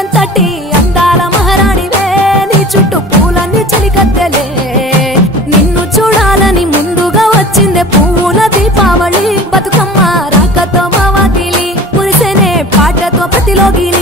ఎంతటి అందాల మహారాణివే నీ చుట్టూ పూలన్నీ చలికత్తెలే నిన్ను చూడాలని ముందుగా వచ్చిందే పువ్వుల దీపావళి బతుకమ్మ రాకతో మా వాకిలి మురిసేనే పాటతో ప్రతిలోగిని